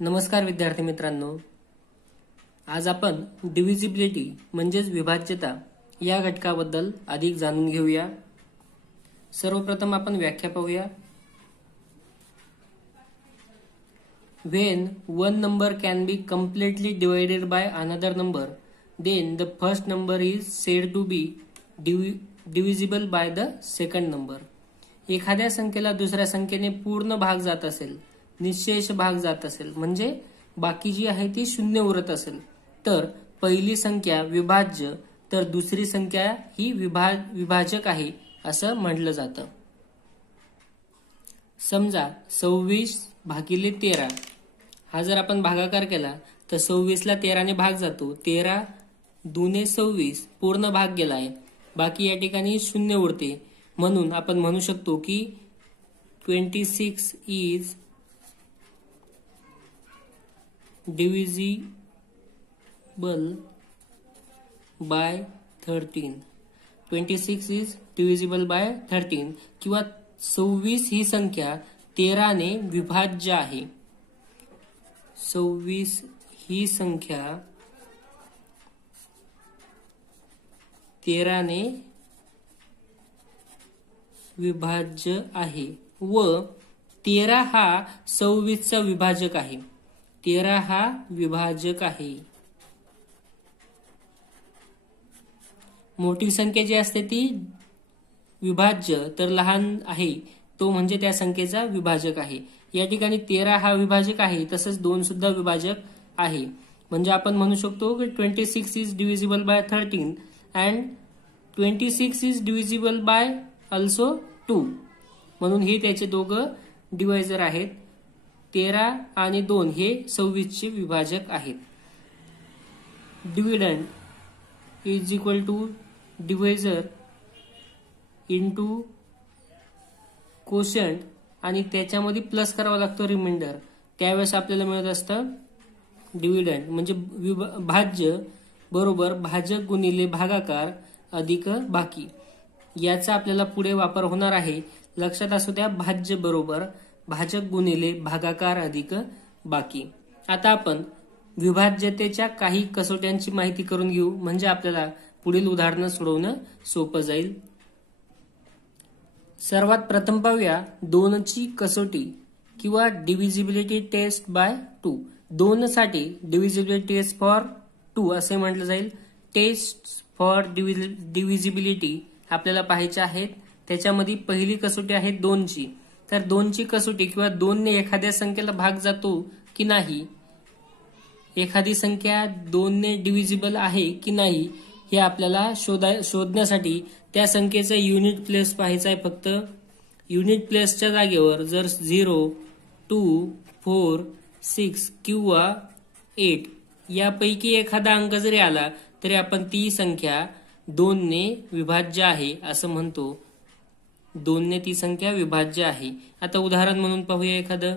नमस्कार विद्यार्थी मित्रांनो, आज आपण डिव्हिजिबिलिटी म्हणजेच विभाज्यता या घटकाबद्दल अधिक जाणून घेऊया। सर्वप्रथम आपण व्याख्या पाहूया। When one number can be completely divided by another number, then the first number is said to be divisible by the second number. एखाद्या संख्येला दुसऱ्या संख्येने पूर्ण भाग जात असेल, निःशेष भाग जात असेल, म्हणजे बाकी जी आहे ती शून्य उरत असेल, तर पहिली संख्या विभाज्य तर दुसरी संख्या ही विभाजक आहे असं म्हटलं जातं। समजा 26 भागिले 13 हा जर आपण भागाकार केला तर 26 ला 13 ने भाग जातो। 13 दुने 26 पूर्ण भाग गेलाय, बाकी या ठिकाणी शून्य उरते, म्हणून आपण म्हणू शकतो की 26 is divisible by 13। 26 is divisible by 13 किंवा 26 ही संख्या 13 ने विभाज्य आहे। 26 ही संख्या 13 ने विभाज्य आहे व 13 हा 26 चा विभाजक आहे। 13 हा विभाजक आहे। मोठी संख्या जी असते ती विभाज्य तर लहान आहे तो म्हणजे त्या संख्येचा विभाजक आहे। या ठिकाणी 13 हा विभाजक आहे, तसंच 2 सुद्धा विभाजक आहे, म्हणजे आपण म्हणू शकतो की 26 is divisible by 13 and 26 is divisible by also 2, म्हणून हे त्याचे दोघं डिवायझर आहेत। 13 आणि 2 हे 26 चे विभाजक आहेत। Dividend is equal to divisor into quotient आणि त्याच्यामध्ये प्लस करावा लागतो रिमाइंडर, त्यावेळेस आपल्याला मिळत असतं डिव्हिडंड म्हणजे भाज्य बरोबर भाजक गुणिले भागाकार अधिक बाकी। याचा आपल्याला पुढे वापर होणार आहे, लक्षात असू द्या। भाज्य बरोबर भाजक गुणिले भागाकार अधिक बाकी। आता आपण विभाज्यतेच्या काही कसोट्यांची माहिती करून घेऊ, म्हणजे आपल्याला पुढील उदाहरण सोडवणं सोपं जाईल। सर्वात प्रथम पाहूया 2 ची कसोटी किंवा डिव्हिजिबिलिटी टेस्ट बाय 2। 2 साठी डिव्हिजिबिलिटी टेस्ट फॉर 2 असे म्हटलं जाईल। टेस्ट फॉर डिव्हिजिबिलिटी आपल्याला पाहायचे आहेत। त्याच्यामध्ये पहिली कसोटी आहे 2 ची, तर 2 ची कसोटी किंवा 2 ने एखाद्या संख्येला भाग जातो की नाही, एखादी संख्या 2 ने डिव्हिजिबल आहे की नाही हे आपल्याला शोधण्यासाठी त्या संख्येचा युनिट प्लेस पाहायचा आहे। फक्त युनिट प्लेसच्या जागेवर जर 0, 2, 4, 6 किंवा 8 यापैकी एखादा अंक जरी आला तरी आपण ती संख्या 2 ने विभाज्य आहे असं म्हणतो। 2 ने ती संख्या विभाज्य आहे। आता उदाहरण म्हणून पाहूया एखादं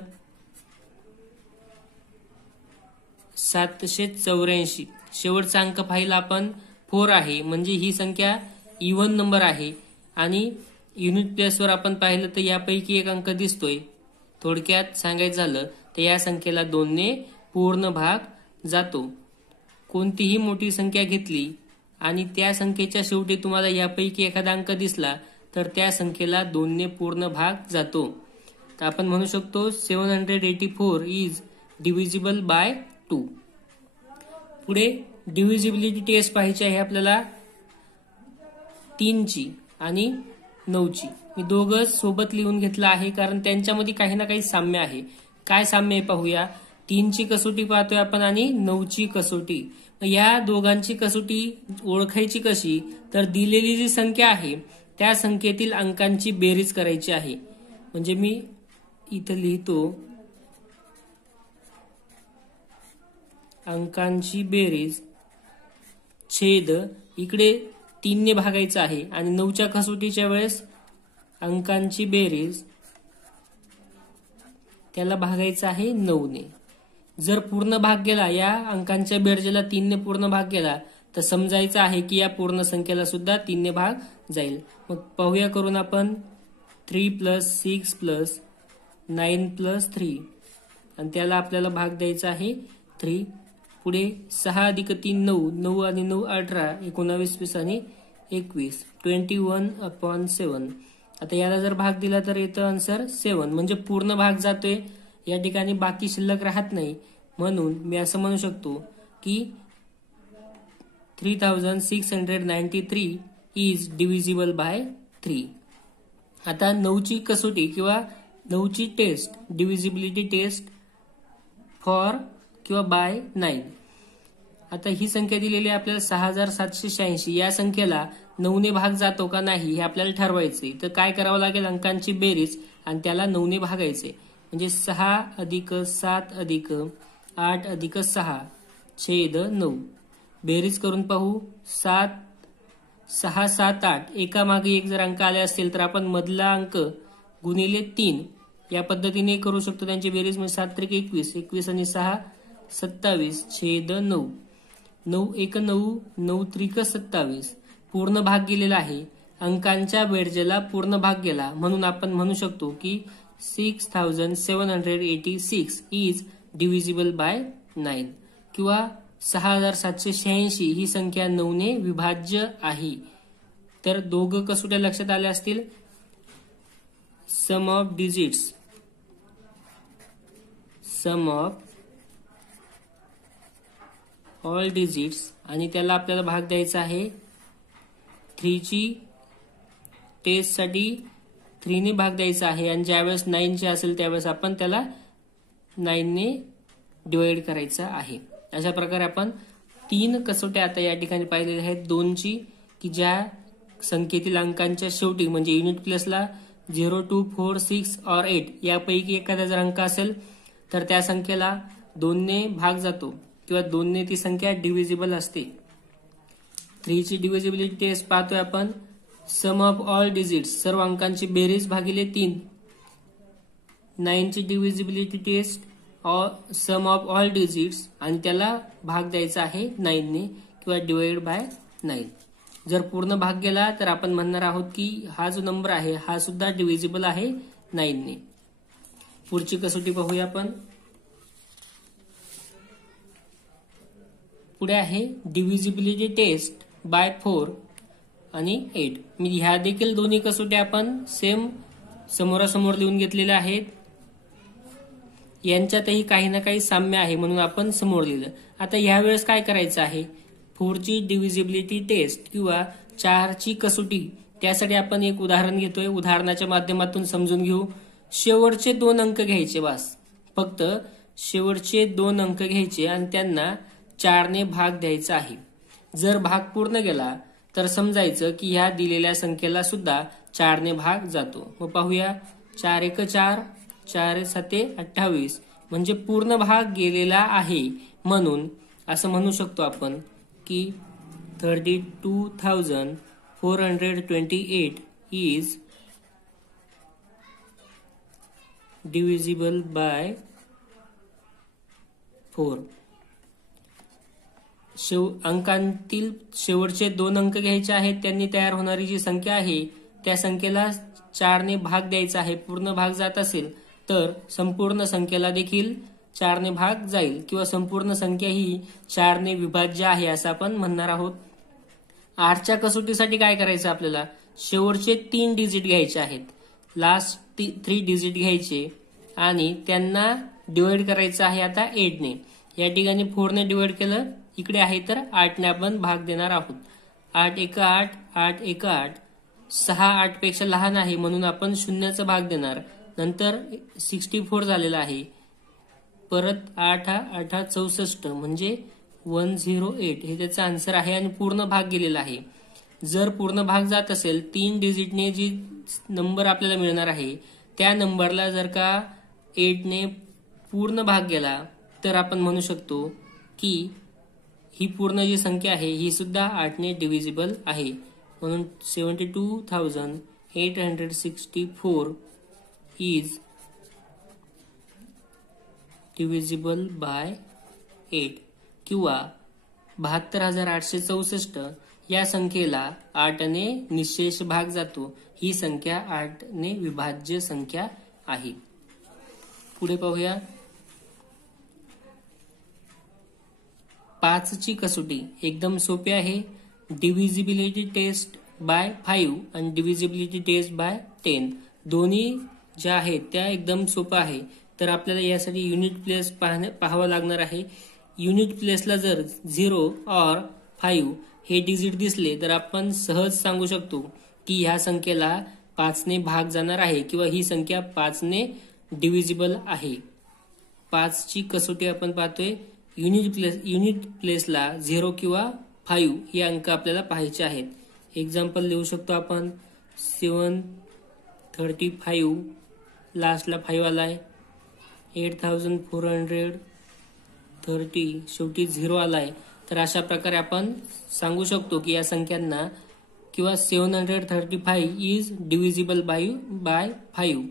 784, शेवटचा अंक पाहिला आपण 4 आहे, म्हणजे ही संख्या इव्हन नंबर आहे आणि युनिट प्लेसवर आपण पाहिलं तर यापैकी एक अंक दिसतोय। थोडक्यात सांगायचं झालं तर या संख्येला 2 ने पूर्ण भाग जातो। कोणतीही मोठी संख्या घेतली आणि त्या संख्येच्या शेवटी तुम्हाला यापैकी एखादा अंक दिसला तर त्या संख्येला 2 ने पूर्ण भाग जातो। तर आपण म्हणू शकतो 784 इज डिव्हिजिबल बाय 2। पुढे डिव्हिजिबिलिटी टेस्ट पाहायची आहे आपल्याला 3 ची आणि 9 ची। मी दोघं सोबत लिहून घेतलं आहे कारण त्यांच्यामध्ये काही ना काही साम्य आहे। काय साम्य आहे पाहूया। 3 ची कसोटी पाहतोय आपण आणि 9 ची कसोटी। या दोघांची कसोटी ओळखायची कशी, तर दिलेली जी संख्या आहे त्या संख्येतील अंकांची बेरीज करायची आहे। म्हणजे मी इथं लिहितो अंकांची बेरीज छेद इकडे 3 ने भागायचं आहे आणि 9च्या कसोटीच्या वेळेस अंकांची बेरीज त्याला भागायचं आहे 9 ने। जर पूर्ण भाग गेला, या अंकांच्या बेरजेला 3 ने पूर्ण भाग गेला तर समजायचं आहे की या पूर्ण संख्येला सुद्धा 3 ने भाग जाईल। मग पाहूया करून आपण 3 + 6 + 9 + 3 आणि त्याला आपल्याला भाग द्यायचा आहे 3. पुढे 6 अधिक 3 9, 9 आणि 9 18, 19 20 आणि 21, 21/7. आता याला जर भाग दिला तर येतं आन्सर 7. म्हणजे पूर्ण भाग जातोय, या ठिकाणी बाकी शिल्लक राहत नाही. म्हणून मी असं म्हणू शकतो की 3693 इज डिव्हिजिबल बाय 3. आता 9ची कसोटी किंवा 9ची टेस्ट, डिव्हिजिबिलिटी टेस्ट फॉर किंवा बाय 9. आता ही संख्या दिलेली आहे आपल्याला 6786. या संख्येला 9ने भाग जातो का नाही हे आपल्याला ठरवायचे. तर काय करावं लागेल, अंकांची बेरीज आणि त्याला 9ने भागायचे. म्हणजे 6 अधिक 7 अधिक 8 अधिक 6 छेद 9. बेरीज करून पाहू. 7 6 7 8 एका मागे एक जर अंक आले असतील तर आपण मधला अंक गुणिले 3 या पद्धतीने करू शकतो त्यांची बेरीज. म्हणजे 7 त्रिक 21, 21 आणि 6 27 छेद 9. 9 1 9, 9 त्रिक 27. पूर्ण भाग गेलेला आहे, अंकांच्या बेरजेला पूर्ण भाग गेला. म्हणून आपण म्हणू शकतो की 6786 इज डिव्हिजिबल बाय 9 किंवा 6786 ही संख्या 9ने विभाज्य आहे. तर दोघं कसोट्या लक्षात आल्या असतील. Sum of digits, sum of all digits, आणि त्याला आपल्याला भाग द्यायचा आहे 3ची टेस्टसाठी 3ने भाग द्यायचा आहे. आणि ज्यावेळेस 9चे असेल त्यावेळेस आपण त्याला 9ने डिवाइड करायचा आहे. अशा प्रकारे आपण 3 कसोट्या आता या ठिकाणी पाहिलेल्या आहेत. 2ची की ज्या संख्येतील अंकांच्या शेवटी म्हणजे युनिट प्लेसला 0 2 4 6 और 8 यापैकी एखादा जर अंक असेल तर त्या संख्येला 2ने भाग जातो किंवा 2ने ती संख्या डिव्हिजिबल असते. 3ची डिव्हिजिबिलिटी टेस्ट पाहतोय आपण. सम ऑफ ऑल डिजिट्स, सर्व अंकांची बेरीज भागिले 3. 9ची divisibility test sum of all digits आणि त्याला भाग द्यायचा आहे 9ने किंवा डिवाइड बाय 9. जर पूर्ण भाग गेला तर आपण म्हणणार आहोत की हा जो नंबर आहे हा सुद्धा डिव्हिजिबल आहे 9ने. पुढची कसोटी पाहूया आपण. पुढे आहे डिव्हिजिबिलिटी टेस्ट बाय 4 आणि 8. मी ह्या देखील दोन्ही कसोट्या आपण सेम समोरासमोर लिहून घेतलेल्या आहेत. यांच्यातही काही ना काही साम्य आहे म्हणून आपण समोर लिहिलं. आता यावेळेस काय करायचं आहे, 4ची डिव्हिजिबिलिटी टेस्ट किंवा 4ची कसोटी, त्यासाठी आपण एक उदाहरण घेतोय. उदाहरणाच्या माध्यमातून समजून घेऊ. शेवटचे 2 अंक घ्यायचे, बस फक्त शेवटचे 2 अंक घ्यायचे आणि त्यांना 4ने भाग द्यायचा आहे. जर भाग पूर्ण गेला तर समजायचं की ह्या दिलेल्या संख्येला सुद्धा 4ने भाग जातो. मग पाहूया. 4 1 4, 4 7 28 म्हणजे पूर्ण भाग गेलेला आहे. म्हणून असं म्हणू शकतो आपण की 32,428 इज डिव्हिजिबल बाय 4. अंकांतील शेवटचे 2 अंक घ्यायचे आहेत. त्यांनी तयार होणारी जी संख्या आहे त्या संख्येला 4ने भाग द्यायचा आहे. पूर्ण भाग जात असेल तर संपूर्ण संख्येला देखील 4ने भाग जाईल किंवा संपूर्ण संख्या ही 4ने विभाज्य आहे असं आपण म्हणणार आहोत. 8च्या कसोटीसाठी काय करायचं आपल्याला, शेवटचे 3 डिजिट घ्यायचे आहेत. लास्ट 3 डिजिट घ्यायचे आणि त्यांना डिवाइड करायचं आहे आता 8ने. या ठिकाणी 4ने डिवाइड केलं, इकडे आहे तर 8ने आपण भाग देणार आहोत. 8 1 8, 8 1 8, 6 8 पेक्षा लहान आहे म्हणून आपण 0चा भाग देणार. नंतर 64 झालेला आहे. परत 8 8 64 म्हणजे 108 हे त्याचा आन्सर आहे आणि पूर्ण भाग गेलेला आहे. जर पूर्ण भाग जात असेल 3 डिजिटने जी नंबर आपल्याला मिळणार आहे त्या नंबरला जर का 8ने पूर्ण भाग गेला तर आपण म्हणू शकतो की ही पूर्ण जी संख्या आहे ही सुद्धा 8ने डिव्हिजिबल आहे. म्हणून 72,864 इज डिव्हिजिबल बाय 8 किंवा 72,864 या संख्येला 8ने निःशेष भाग जातो. ही संख्या 8ने विभाज्य संख्या आहे. पुढे पाहूया. 5ची कसोटी एकदम सोपी आहे. डिव्हिजिबिलिटी टेस्ट बाय 5 आणि डिव्हिजिबिलिटी टेस्ट बाय 10 दोन्ही ज्या आहेत त्या एकदम सोपं आहे. तर आपल्याला यासाठी युनिट प्लेस पाहावं लागणार आहे. युनिट प्लेसला जर 0 और 5 हे डिजिट दिसले तर आपण सहज सांगू शकतो की ह्या संख्येला 5 ने भाग जाणार आहे किंवा ही संख्या 5 ने डिव्हिजिबल आहे. 5ची कसोटी आपण पाहतोय. युनिट प्लेसला 0 किंवा 5 हे अंक आपल्याला पाहायचे आहेत. एक्झाम्पल लिहू शकतो आपण 735 लास्टला 5 आलाय. 8430 शेवटी 0 आलाय. तर अशा प्रकारे आपण सांगू शकतो की या संख्यांना किंवा 735 is divisible by 5.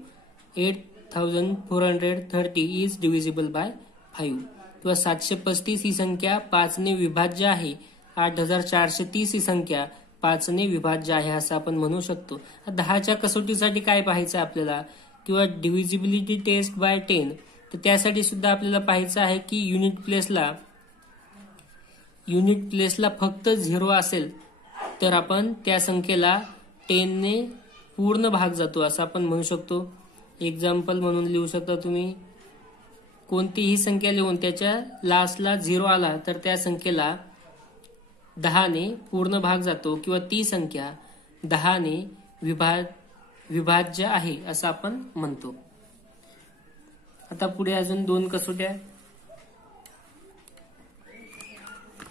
8430 is divisible by 5 किंवा 735 ही संख्या 5 ने विभाज्य आहे. 8430 ही संख्या 5 ने विभाज्य आहे असं आपण म्हणू शकतो. 10च्या कसोटीसाठी काय पाहायचं आपल्याला किंवा डिव्हिजिबिलिटी टेस्ट बाय 10 तर त्यासाठी सुद्धा आपल्याला पाहायचं आहे की युनिट प्लेसला फक्त 0 असेल तर आपण त्या संख्येला 10 ने पूर्ण भाग जातो असं आपण म्हणू शकतो. एक्झाम्पल म्हणून लिहू शकता तुम्ही कोणतीही संख्या लिहून त्याच्या लास्टला 0 आला तर त्या संख्येला 10 ने पूर्ण भाग जातो किंवा ती संख्या 10 ने विभाज्य आहे असं आपण म्हणतो. आता पुढे अजून 2 कसोट्या.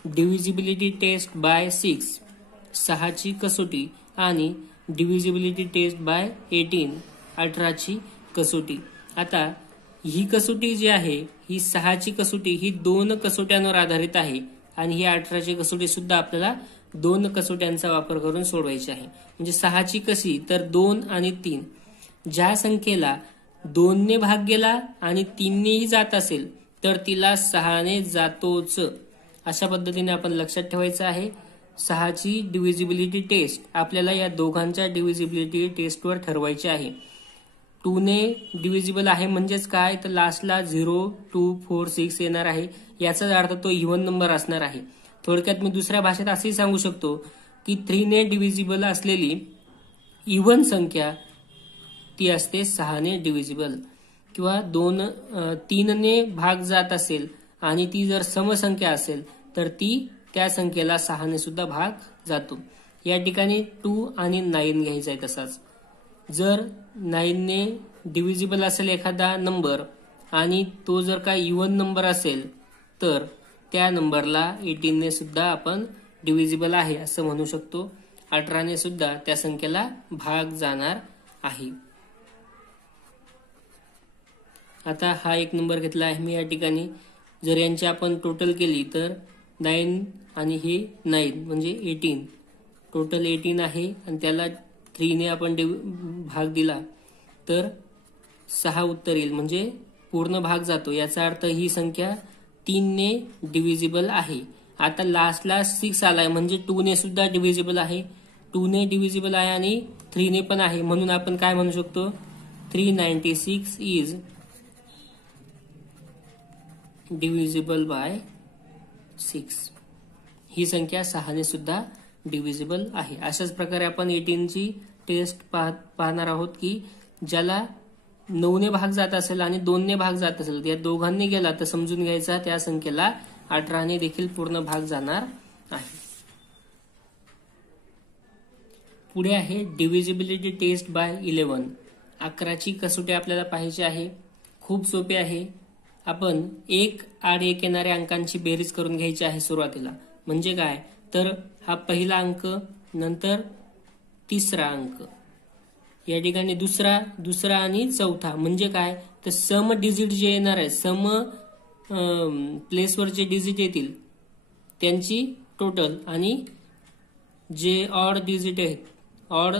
डिव्हिजिबिलिटी टेस्ट बाय 6ची कसोटी आणि डिव्हिजिबिलिटी टेस्ट बाय 18ची कसोटी. आता ही कसोटी जी आहे ही 6ची कसोटी ही 2 कसोट्यांवर आधारित आहे आणि ही 18ची कसोटी सुद्धा आपल्याला 2 कसोट्यांचा वापर करून सोडवायची आहे. म्हणजे 6ची कशी तर 2 आणि 3 ज्या संख्येला 2 ने भाग गेला आणि 3 नेही जात असेल तर तिला 6 ने जातोच अशा पद्धतीने आपण लक्षात ठेवायचं आहे. 6ची डिव्हिजिबिलिटी टेस्ट आपल्याला या दोघांच्या डिव्हिजिबिलिटी टेस्टवर ठरवायची आहे. 2 ने डिव्हिजिबल आहे म्हणजेच काय तर लास्टला 0, 2, 4, 6 येणार आहे. याचाच अर्थ तो इव्हन नंबर असणार आहे. थोडक्यात मी दुसऱ्या भाषेत असेही सांगू शकतो की 3 ने डिव्हिजिबल असलेली इव्हन संख्या ती असते 6 ने डिव्हिजिबल किंवा 3 ने भाग जात असेल आणि ती जर समसंख्या असेल तर ती त्या संख्येला 6 ने सुद्धा भाग जातो. या ठिकाणी 2 आणि 9 घ्यायचा आहे. तसाच जर 9 ने डिव्हिजिबल असेल एखादा नंबर आणि तो जर का इव्हन नंबर असेल तर त्या नंबरला 18 ने सुद्धा आपण डिव्हिजिबल आहे असं म्हणू शकतो. 18 ने सुद्धा त्या संख्येला भाग जाणार आहे. आता हा एक नंबर घेतला आहे मी या ठिकाणी. जर यांची आपण टोटल केली तर 9 आणि हे 9 म्हणजे 18 टोटल 18 आहे आणि त्याला 3 ने आपण भाग दिला तर 6 उत्तर येईल म्हणजे पूर्ण भाग जातो. याचा अर्थ ही संख्या 3 ने डिव्हिजिबल आहे. आता लास्टला 6 आलाय म्हणजे 2 ने सुद्धा डिव्हिजिबल आहे. 2 ने डिव्हिजिबल आहे आणि 3 ने पण आहे म्हणून आपण काय म्हणू शकतो 396 इज डिव्हिजिबल बाय 6. ही संख्या 6 ने सुद्धा डिव्हिजिबल आहे. अशाच प्रकारे आपण 18ची टेस्ट पाहणार आहोत की ज्याला 9 ने भाग जात असेल आणि 2 ने भाग जात असेल या दोघांनी गेला तर समजून घ्यायचा त्या संख्येला 18 ने देखील पूर्ण भाग जाणार आहे. पुढे आहे डिव्हिजिबिलिटी टेस्ट बाय 11. 11ची कसोटी आपल्याला पाहायची आहे. खूप सोपे आहे. आपण एक आड एक येणाऱ्या अंकांची बेरीज करून घ्यायची आहे सुरुवातीला. म्हणजे काय तर हा पहिला अंक नंतर तिसरा अंक या ठिकाणी दुसरा आणि चौथा म्हणजे काय तर सम डिजिट जे येणार आहे सम प्लेसवर जे डिजिट येतील त्यांची टोटल आणि जे ऑड डिजिट आहेत ऑड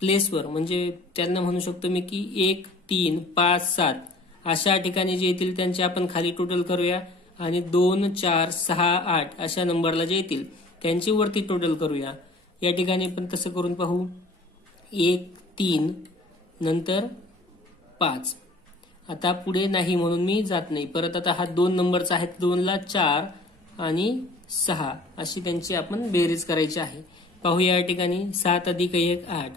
प्लेसवर म्हणजे त्यांना म्हणू शकतो मी की 1, 3, 5, 7 अशा ठिकाणी जे येतील त्यांचे आपण खाली टोटल करूया आणि 2, 4, 6, 8 अशा नंबरला जे येतील त्यांची वरती टोटल करूया. या ठिकाणी पण तसं करून पाहू 1, 3 नंतर 5 आता पुढे नाही म्हणून मी जात नाही. परत आता हा 2 नंबरचा आहे, 2 ला 4 आणि 6 अशी त्यांची आपण बेरीज करायची आहे. पाहूया या ठिकाणी 7 अधिक 1 8,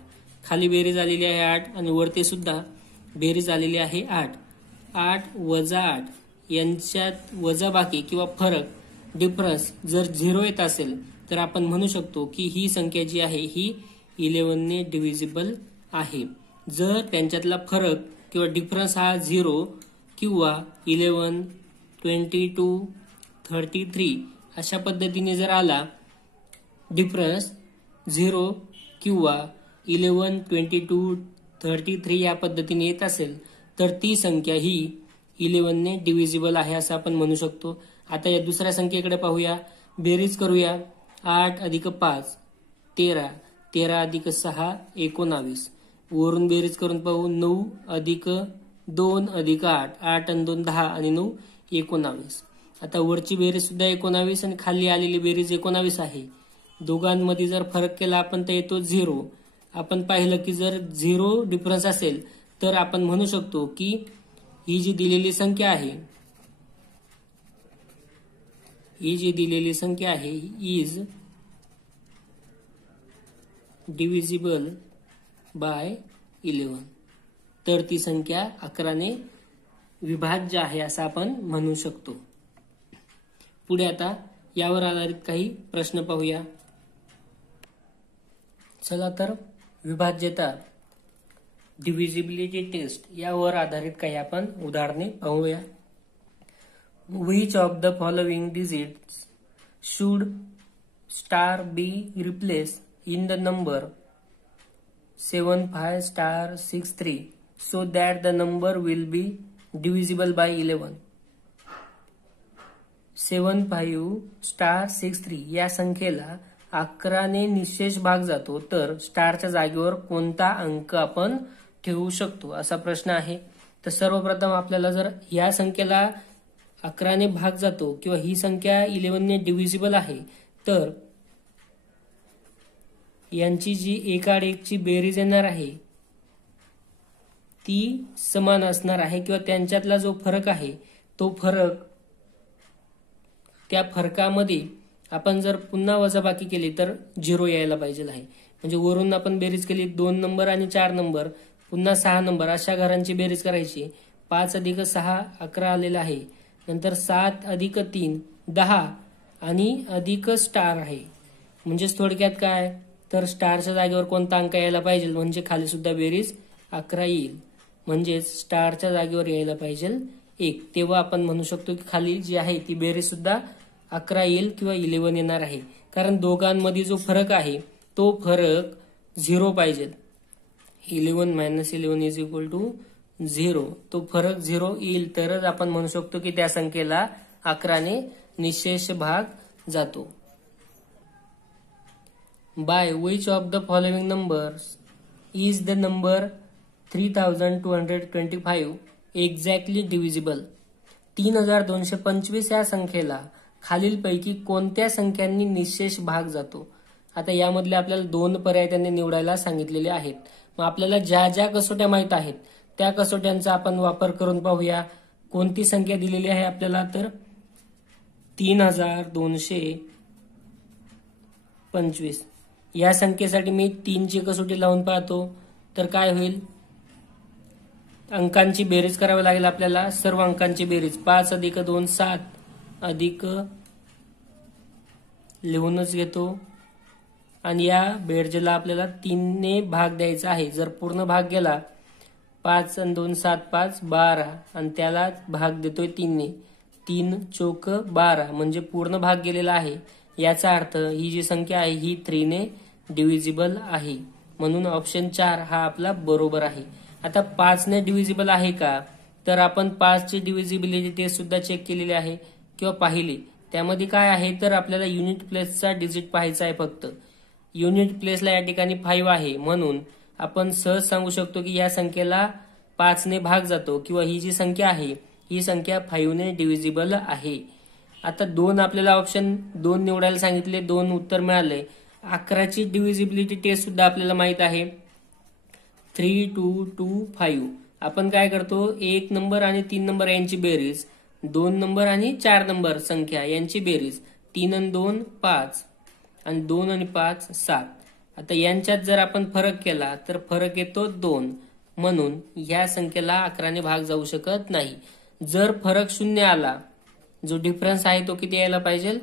खाली बेरीज आलेली आहे 8 आणि वरती सुद्धा बेरीज आलेली आहे 8. 8 वजा 8 यांच्यात वजाबाकी किंवा फरक डिफरन्स जर 0 येत असेल तर आपण म्हणू शकतो की ही संख्या जी आहे ही 11 ने डिव्हिजिबल आहे. जर त्यांच्यातला फरक किंवा डिफरन्स हा 0 किंवा 11, 22, 33 अशा पद्धतीने जर आला, डिफरन्स 0 किंवा 11, 22, 33 या पद्धतीने येत असेल तर ती संख्या ही 11 ने डिव्हिजिबल आहे असं आपण म्हणू शकतो. आता या दुसऱ्या संख्येकडे पाहूया, बेरीज करूया. 8 अधिक 5 13, 13 अधिक 6 19. वरून बेरीज करून पाहू. 9 अधिक 2 अधिक 8, 8 आणि 2 10 आणि 9 19. आता वरची बेरीज सुद्धा 19 आणि खाली आलेली बेरीज 19 आहे. दोघांमध्ये जर फरक केला आपण तर येतो 0. आपण पाहिलं की जर 0 डिफरन्स असेल तर आपण म्हणू शकतो की ही जी दिलेली संख्या आहे, इज डिव्हिजिबल बाय 11. तर ती संख्या 11 ने विभाज्य आहे असं आपण म्हणू शकतो. पुढे आता यावर आधारित काही प्रश्न पाहूया. चला तर विभाज्यता, डिव्हिजिबिलिटी टेस्ट यावर आधारित काही आपण उदाहरणे पाहूया. Which of the following digits should star be replaced in the number 75*63 so that the number will be divisible by 11? 75*63 या संख्येला 11 ने निशेष भाग जातो तर स्टारच्या जागेवर कोणता अंक आपण ठेवू शकतो असा प्रश्न आहे. तर सर्वप्रथम आपल्याला जर या संख्येला 11 ने भाग जातो किंवा ही संख्या 11 ने डिव्हिजिबल आहे तर यांची जी 1/1 ची बेरीज येणार आहे ती समान असणार आहे किंवा त्यांच्यातला जो फरक आहे तो फरक, त्या फरकामध्ये आपण जर पुन्हा वजाबाकी केली तर 0 यायला पाहिजे आहे. म्हणजे वरून आपण बेरीज केली 2 नंबर आणि 4 नंबर, पुन्हा 6 नंबर अशा घरांची बेरीज करायची. 5 अधिक 6 11 आलेला आहे. नंतर 7 अधिक 3 10 आणि अधिक स्टार आहे. म्हणजेच थोडक्यात काय तर स्टारच्या जागेवर कोणता अंक यायला पाहिजे म्हणजे खाली सुद्धा बेरीज 11 येईल. म्हणजेच स्टारच्या जागेवर यायला पाहिजे 1. तेव्हा आपण म्हणू शकतो की खाली जी आहे ती बेरीज सुद्धा 11 येईल किंवा 11 येणार आहे. कारण दोघांमध्ये जो फरक आहे तो फरक 0 पाहिजे. 11 - 11 = 0. तो फरक 0 येईल तरच आपण म्हणू शकतो की त्या संख्येला 11 ने निशेष भाग जातो. By which of the following numbers is the number 3225 exactly divisible? 3225 या संख्येला खालीलपैकी कोणत्या संख्यांनी निशेष भाग जातो? आता यामधले आपल्याला 2 पर्याय त्यांनी निवडायला सांगितलेले आहेत. मग आपल्याला ज्या ज्या कसोट्या माहित आहेत त्या कसोट्यांचा आपण वापर करून पाहूया. कोणती संख्या दिलेली आहे आपल्याला तर 3225. या संख्येसाठी मी 3 ची कसोटी लावून पाहतो तर काय होईल, अंकांची बेरीज करावी लागेल आपल्याला. सर्व अंकांची बेरीज 5 अधिक 2 7 अधिक लिहूनच घेतो आणि या बेरजेला आपल्याला 3 ने भाग द्यायचा आहे. जर पूर्ण भाग गेला 5 आणि 2 7 5 12 आणि त्याला भाग देतोय 3 ने. 3 चौक 12 म्हणजे पूर्ण भाग गेलेला आहे. याचा अर्थ ही जी संख्या आहे ही 3 ने डिव्हिजिबल आहे. म्हणून ऑप्शन 4 हा आपला बरोबर आहे. आता 5 ने डिव्हिजिबल आहे का तर आपण 5 ची डिव्हिजिबिलिटी टेस्ट सुद्धा चेक केलेली आहे किंवा पाहिली. त्यामध्ये काय आहे तर आपल्याला युनिट प्लेसचा डिजिट पाहायचा आहे फक्त. युनिट प्लेसला या ठिकाणी 5 आहे म्हणून आपण सहज सांगू शकतो की या संख्येला 5 ने भाग जातो किंवा ही जी संख्या आहे ही संख्या 5 ने डिव्हिजिबल आहे. आता 2 आपल्याला ऑप्शन 2 निवडायला सांगितले, 2 उत्तर मिळाले. 11 ची डिव्हिजिबिलिटी टेस्ट सुद्धा आपल्याला माहित आहे 3225. आपण काय करतो, 1 नंबर आणि 3 नंबर यांची बेरीज, 2 नंबर आणि 4 नंबर संख्या यांची बेरीज, 3 आणि 2 5 आणि 2 आणि 5 7. आता यांच्यात जर आपण फरक केला तर फरक येतो 2, म्हणून ह्या संख्येला 11 ने भाग जाऊ शकत नाही. जर फरक 0 आला, जो डिफरन्स आहे तो किती यायला पाहिजे,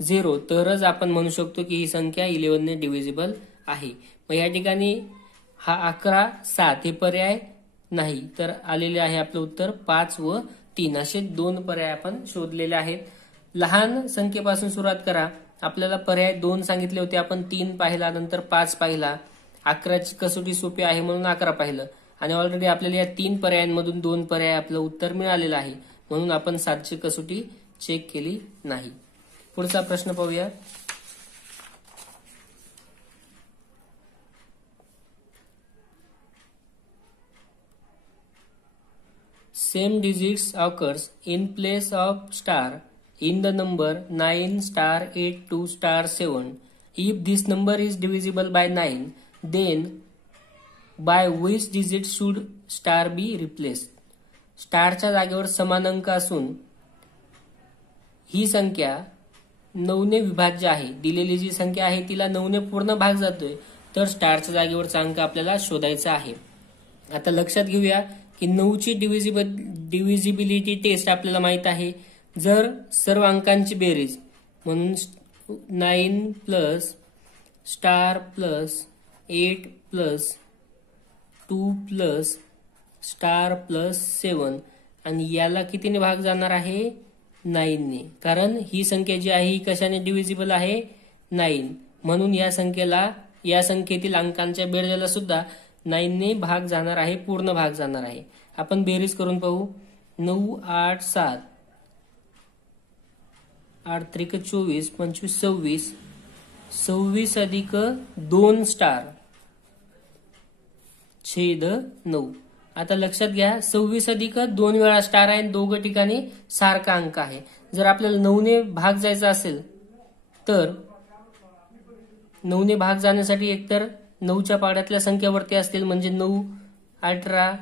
0, तरच आपण म्हणू शकतो की ही संख्या 11 ने डिव्हिजिबल आहे. मग या ठिकाणी हा 11 7 हे पर्याय नाही, तर आलेले आहे आपलं उत्तर 5 व 3. असे 2 पर्याय आपण शोधलेले आहेत. लहान संख्येपासून सुरुवात करा. आपल्याला पर्याय 2 सांगितले होते, आपण 3 पाहिला, नंतर 5 पाहिला. 11ची कसोटी सोपी आहे म्हणून 11 पाहिलं आणि ऑलरेडी आपल्याला या 3 पर्यायांमधून 2 पर्याय आपलं उत्तर मिळालेलं आहे, म्हणून आपण 7ची कसोटी चेक केली नाही. पुढचा प्रश्न पाहूया. Same digits occurs in place of star in the number 9 star 8 2 star 7. If this number is divisible by 9, then by which digit should star be replaced? स्टारच्या जागेवर समान अंक असून ही संख्या 9 ने विभाज्य आहे. दिलेली जी संख्या आहे तिला 9 ने पूर्ण भाग जातोय, तर स्टारच्या जागेवरचा अंक आपल्याला शोधायचा आहे. आता लक्षात घेऊया की 9ची डिव्हिजिबिलिटी टेस्ट आपल्याला माहित आहे. जर सर्व अंकांची बेरीज, म्हणून 9 plus star plus 8 plus 2 plus star plus 7 आणि याला कितीने भाग जाणार आहे, 9 ने, कारण ही संख्या जी आहे ही कशाने डिव्हिजिबल आहे, 9, म्हणून या संख्येतील अंकांच्या बेरजेला सुद्धा 9 ने भाग जाणार आहे, पूर्ण भाग जाणार आहे. आपण बेरीज करून पाहू. 9 8 7 8 त्रिक 24 25 26 26 अधिक 2 स्टार छेद 9. आता लक्षात घ्या, 26 अधिक 2 वेळा स्टार आहे, दोघं ठिकाणी सारखा अंक आहे. जर आपल्याला 9 ने भाग जायचा असेल तर 9 ने भाग जाण्यासाठी एकतर 9च्या पाड्यातल्या संख्यावरती असतील, म्हणजे 9 18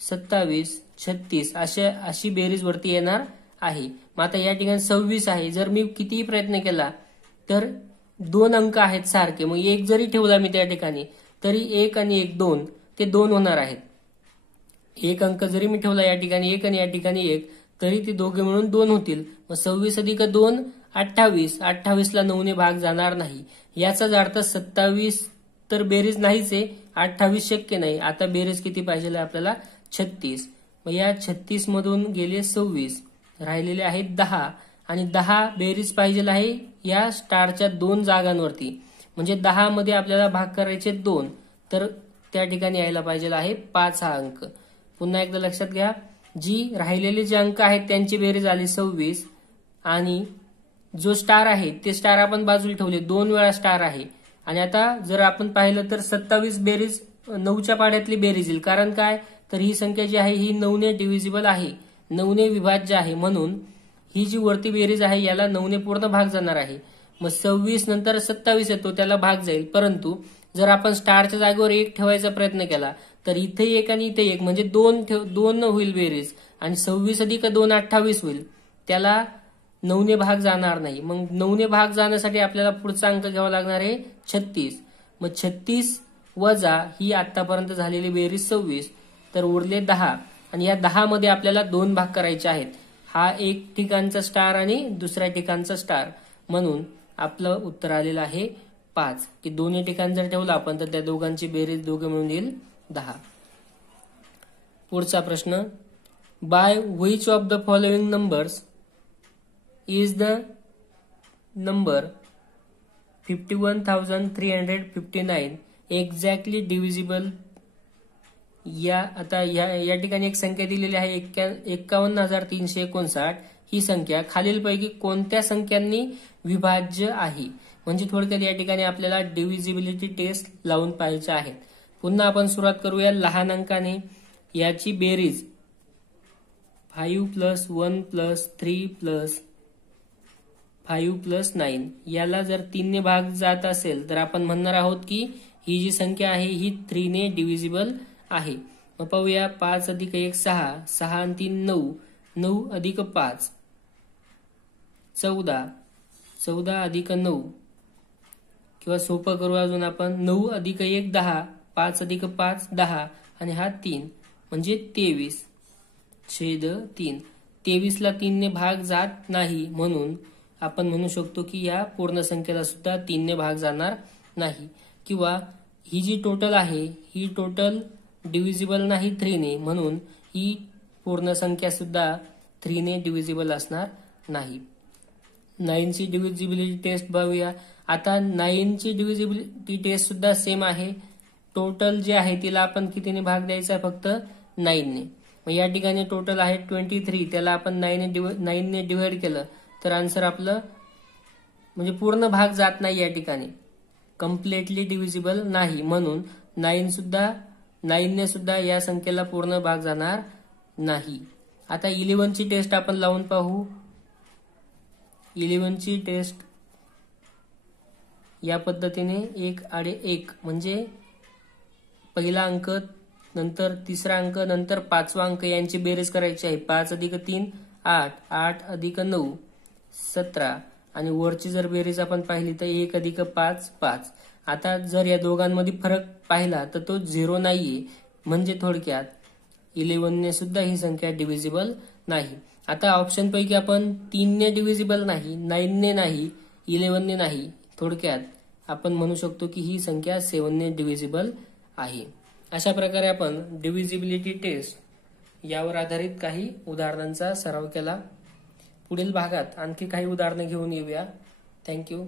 27 36 अशी बेरीज वरती येणार आहे. मग आता या ठिकाणी 26 आहे. जर मी कितीही प्रयत्न केला तर 2 अंक आहेत सारखे, मग 1 जरी ठेवला मी त्या ठिकाणी तरी 1 आणि 1 2 ते 2 होणार आहेत. 1 अंक जरी मी ठेवला या ठिकाणी 1 आणि या ठिकाणी 1, तरी ते दोघे मिळून 2 होतील. मग 26 अधिक 2 28. 28ला 9 ने भाग जाणार नाही. याचाच अर्थ 27 तर बेरीज नाहीच आहे, 28 शक्य नाही. आता बेरीज किती पाहिजे आपल्याला, 36. मग या 36 मधून गेले 26, राहिलेले आहेत 10 आणि 10 बेरीज पाहिजे आहे या स्टारच्या 2 जागांवरती, म्हणजे 10 मध्ये आपल्याला भाग करायचे 2, तर त्या ठिकाणी यायला पाहिजे आहे 5 हा अंक. पुन्हा एकदा लक्षात घ्या, जी राहिलेले जे अंक आहेत त्यांची बेरीज आली 26 आणि जो स्टार आहे ते स्टार आपण बाजूला ठेवले, 2 वेळा स्टार आहे. आणि आता जर आपण पाहिलं तर 27 बेरीज 9च्या पाड्यातली बेरीज येईल, कारण काय, तर ही संख्या जी आहे ही 9 ने डिव्हिजिबल आहे, 9 ने विभाज्य आहे, म्हणून ही जी वरती बेरीज आहे याला 9 ने पूर्ण भाग जाणार आहे. मग 26 नंतर 27 येतो, त्याला भाग जाईल. परंतु जर आपण स्टारच्या जागेवर 1 ठेवायचा प्रयत्न केला तर इथे 1 आणि इथे 1 म्हणजे 2 होईल बेरीज, आणि 26 अधिक 2 28 होईल, त्याला 9 ने भाग जाणार नाही. मग 9 ने भाग जाण्यासाठी आपल्याला पुढचा अंक घ्यावा लागणार आहे 36. मग 36 वजा ही आतापर्यंत झालेली बेरीज 26, तर उरले 10 आणि या 10 मध्ये आपल्याला 2 भाग करायचे आहेत. हा एक ठिकाणचा स्टार आणि दुसऱ्या ठिकाणचा स्टार, म्हणून आपलं उत्तर आलेलं आहे 5. की दोन्ही ठिकाण जर ठेवलं आपण तर त्या दोघांची बेरीज दोघे मिळून येईल 10. पुढचा प्रश्न, by which of the following numbers is the number 51,359 exactly divisible. आता या ठिकाणी एक संख्या दिलेली आहे 51,359. ही संख्या खालीलपैकी कोणत्या संख्यांनी विभाज्य आहे, म्हणजे थोडक्यात या ठिकाणी आपल्याला डिव्हिजिबिलिटी टेस्ट लावून पाहायचे आहेत. पुन्हा आपण सुरुवात करूया लहान अंकाने. याची बेरीज 5 प्लस 1 प्लस 3 प्लस 5 प्लस 9, याला जर 3 ने भाग जात असेल तर आपण म्हणणार आहोत की ही जी संख्या आहे ही 3 ने डिव्हिजिबल आहे. मग पाहूया 5 अधिक 1 6, 6 आणि 3 9, 9 अधिक 5 14, 14 अधिक 9, किंवा सोपं करू अजून आपण 9 अधिक 1 10, 5 अधिक 5 10 आणि हा 3 म्हणजे 23/3. 23 ला 3 ने भाग जात नाही, म्हणून आपण म्हणू शकतो की या पूर्ण संख्येला सुद्धा 3 ने भाग जाणार नाही. किंवा ही जी टोटल आहे ही टोटल डिव्हिजिबल नाही 3 ने, म्हणून ही पूर्ण संख्या सुद्धा 3 ने डिव्हिजिबल असणार नाही. 9 ची डिव्हिजिबिलिटी टेस्ट बघूया. आता 9 ची डिव्हिजिबिलिटी टेस्ट सुद्धा सेम आहे. टोटल जे आहे तिला आपण कितीने भाग द्यायचा आहे? फक्त 9 ने. मग या ठिकाणी टोटल आहे 23, त्याला आपण 9 ने डिवाइड केलं तर आन्सर आपलं म्हणजे पूर्ण भाग जात नाही या ठिकाणी, कम्प्लिटली डिव्हिजिबल नाही, म्हणून 9 ने सुद्धा या संख्येला पूर्ण भाग जाणार नाही. आता 11 ची टेस्ट आपण लावून पाहू. 11 ची टेस्ट या पद्धतीने 1 आडे 1 म्हणजे पहिला अंक, नंतर तिसरा अंक, नंतर पाचवा अंक यांची बेरीज करायची आहे. 5 अधिक 3 8, 8 अधिक 9 17 आणि वरची जर बेरीज आपण पाहिली तर 1 अधिक 5 5. आता जर या दोघांमध्ये फरक पाहिला तर तो 0 नाहीये, म्हणजे थोडक्यात 11 ने सुद्धा ही संख्या डिव्हिजिबल नाही. आता ऑप्शन पैकी आपण 3 ने डिव्हिजिबल नाही, 9 ने नाही, 11 ने नाही, थोडक्यात आपण म्हणू शकतो की ही संख्या 7 ने डिव्हिजिबल आहे. अशा प्रकारे आपण डिव्हिजिबिलिटी टेस्ट यावर आधारित काही उदाहरणांचा सराव केला. पुढील भागात आणखी काही उदाहरणे घेऊन येऊया. थँक्यू.